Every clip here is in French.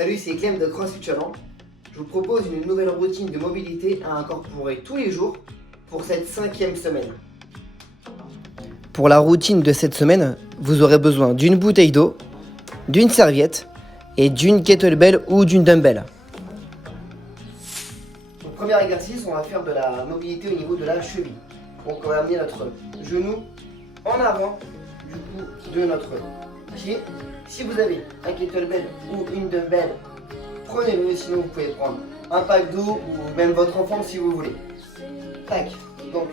Salut, c'est Clem de CrossFit Challenge. Je vous propose une nouvelle routine de mobilité à incorporer tous les jours pour cette 5e semaine. Pour la routine de cette semaine, vous aurez besoin d'une bouteille d'eau, d'une serviette et d'une kettlebell ou d'une dumbbell. Au premier exercice, on va faire de la mobilité au niveau de la cheville. Donc on va amener notre genou en avant du coup de notre pied. Si vous avez un kettlebell ou une dumbbell, prenez-le, sinon vous pouvez prendre un pack d'eau ou même votre enfant si vous voulez. Tac, donc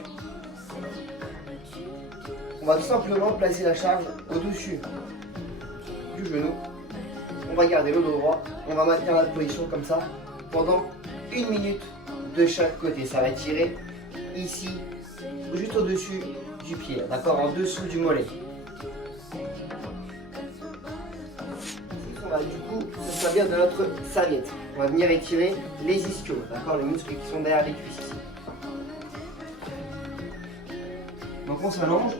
on va tout simplement placer la charge au-dessus du genou. On va garder le dos droit, on va maintenir la position comme ça pendant 1 minute de chaque côté. Ça va tirer ici, juste au-dessus du pied, d'accord, en dessous du mollet. On va du coup se servir de notre serviette. On va venir étirer les ischios, d'accord, les muscles qui sont derrière les cuisses ici. Donc on s'allonge,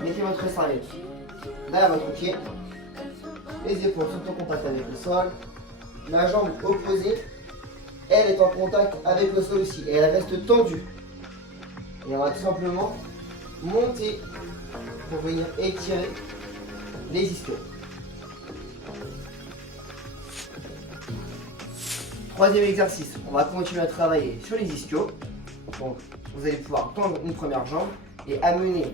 mettez votre serviette derrière votre pied, les épaules sont en contact avec le sol, la jambe opposée, elle est en contact avec le sol aussi et elle reste tendue. Et on va tout simplement monter pour venir étirer les ischios. Troisième exercice, on va continuer à travailler sur les ischios. Donc vous allez pouvoir tendre une première jambe et amener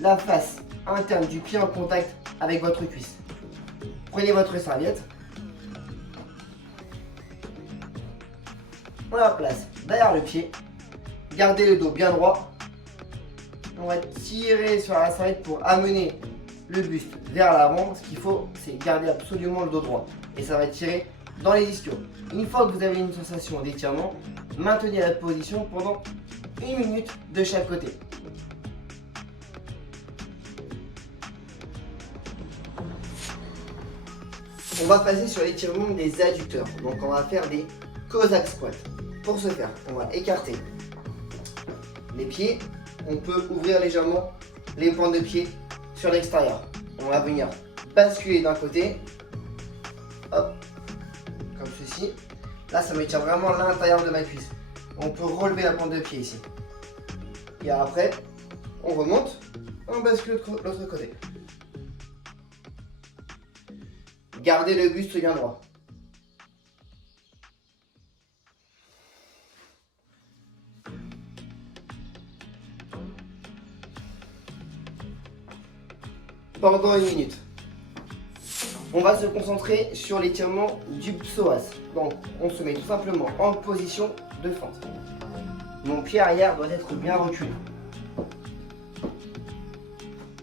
la face interne du pied en contact avec votre cuisse. Prenez votre serviette, on la place derrière le pied, gardez le dos bien droit. On va tirer sur la serviette pour amener le buste vers l'avant. Ce qu'il faut, c'est garder absolument le dos droit et ça va tirer dans les ischios. Une fois que vous avez une sensation d'étirement, maintenez la position pendant 1 minute de chaque côté. On va passer sur l'étirement des adducteurs. Donc on va faire des Cossack squats. Pour ce faire, on va écarter les pieds. On peut ouvrir légèrement les pointes de pied sur l'extérieur. On va venir basculer d'un côté. Hop. Comme ceci. Là, ça m'étire vraiment l'intérieur de ma cuisse. On peut relever la pointe de pied ici. Et après, on remonte, on bascule de l'autre côté. Gardez le buste bien droit. Pendant 1 minute. On va se concentrer sur l'étirement du psoas. Donc, on se met tout simplement en position de fente. Mon pied arrière doit être bien reculé.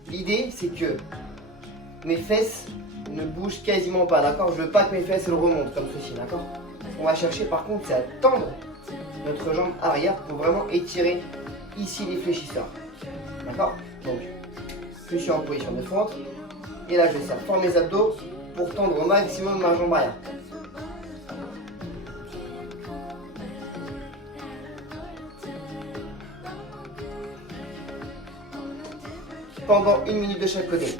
L'idée, c'est que mes fesses ne bougent quasiment pas, d'accord? Je veux pas que mes fesses remontent comme ceci, d'accord? Ce qu'on va chercher par contre, c'est à tendre notre jambe arrière pour vraiment étirer ici les fléchisseurs. D'accord? Donc, je suis en position de fente. Et là, je vais faire fort mes abdos pour tendre au maximum ma jambe arrière. Pendant 1 minute de chaque côté.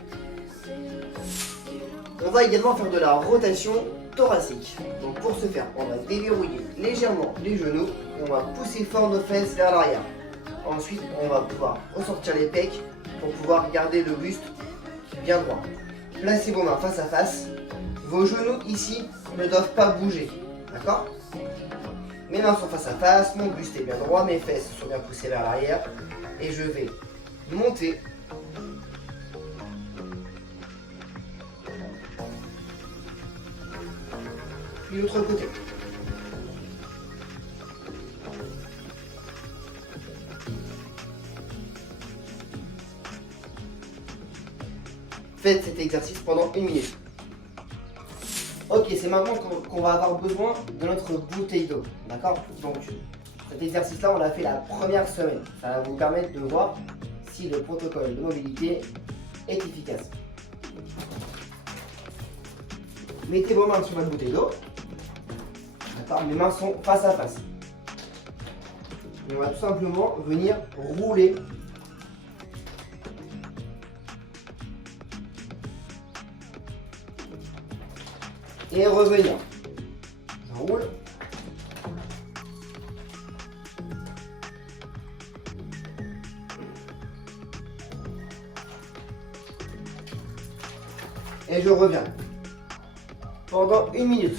On va également faire de la rotation thoracique. Donc pour ce faire, on va déverrouiller légèrement les genoux et on va pousser fort nos fesses vers l'arrière. Ensuite, on va pouvoir ressortir les pecs pour pouvoir garder le buste bien droit. Placez vos mains face à face. Vos genoux ici ne doivent pas bouger. D'accord? Mes mains sont face à face, mon buste est bien droit, mes fesses sont bien poussées vers l'arrière. Et je vais monter. Puis l'autre côté. Faites cet exercice pendant 1 minute. Ok, c'est maintenant qu'on va avoir besoin de notre bouteille d'eau. D'accord? Donc, cet exercice-là, on l'a fait la première semaine. Ça va vous permettre de voir si le protocole de mobilité est efficace. Mettez vos mains sur votre bouteille d'eau. D'accord? Mes mains sont face à face. Et on va tout simplement venir rouler Et revenir. J'enroule. Et je reviens. Pendant 1 minute.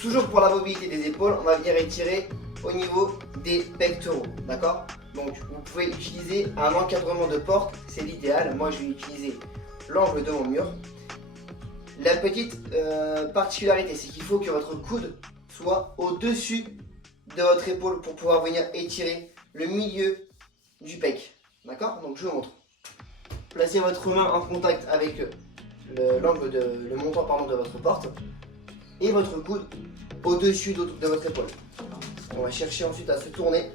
Toujours pour la mobilité des épaules, on va venir étirer au niveau des pectoraux. D'accord? Donc vous pouvez utiliser un encadrement de porte, c'est l'idéal. Moi je vais utiliser l'angle de mon mur. La petite particularité, c'est qu'il faut que votre coude soit au-dessus de votre épaule pour pouvoir venir étirer le milieu du pec. D'accord? Donc je vous montre. Placez votre main en contact avec l'angle le montant pardon, de votre porte et votre coude au-dessus de votre épaule. On va chercher ensuite à se tourner.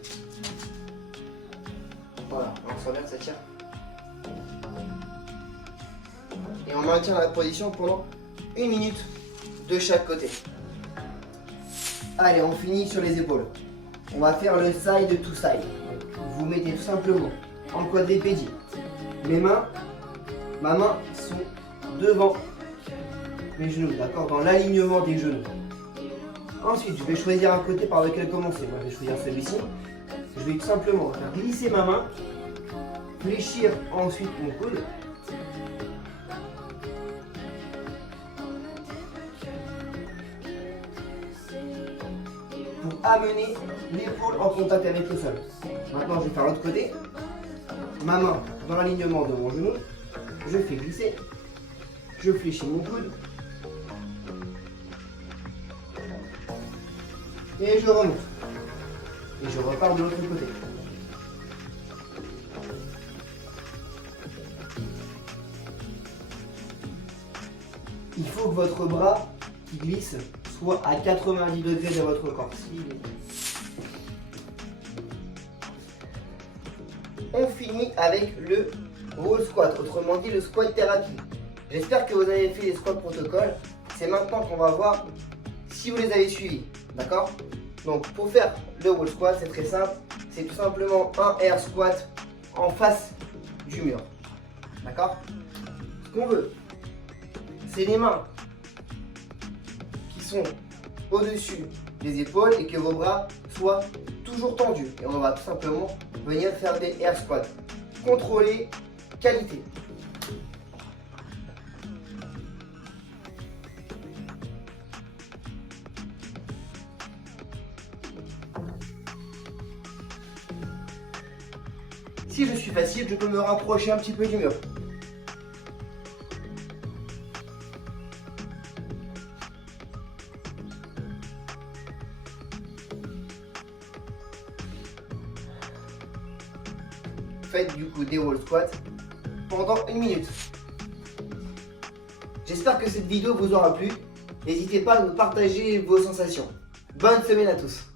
Voilà, on sent bien que ça tire. Et on maintient la position pendant 1 minute de chaque côté. Allez, on finit sur les épaules. On va faire le side to side. Vous mettez tout simplement en quadripédie. Ma main sont devant mes genoux, d'accord, dans l'alignement des genoux. Ensuite, je vais choisir un côté par lequel commencer. Moi, je vais choisir celui-ci. Je vais tout simplement faire glisser ma main, fléchir ensuite mon coude. Pour amener l'épaule en contact avec le sol. Maintenant, je vais faire l'autre côté. Ma main dans l'alignement de mon genou. Je fais glisser. Je fléchis mon coude. Et je remonte. Et je repars de l'autre côté. Il faut que votre bras qui glisse soit à 90 degrés de votre corps. On finit avec le wall squat, autrement dit le squat thérapie. J'espère que vous avez fait les squats protocole. C'est maintenant qu'on va voir si vous les avez suivis. D'accord? Donc pour faire le wall squat, c'est très simple. C'est tout simplement un air squat en face du mur. D'accord? Ce qu'on veut, c'est les mains qui sont au-dessus des épaules et que vos bras soient toujours tendus. Et on va tout simplement venir faire des air squats. Contrôlez, qualité. Si je suis facile, je peux me rapprocher un petit peu du mur. Faites du coup des wall squats pendant 1 minute. J'espère que cette vidéo vous aura plu. N'hésitez pas à nous partager vos sensations. Bonne semaine à tous.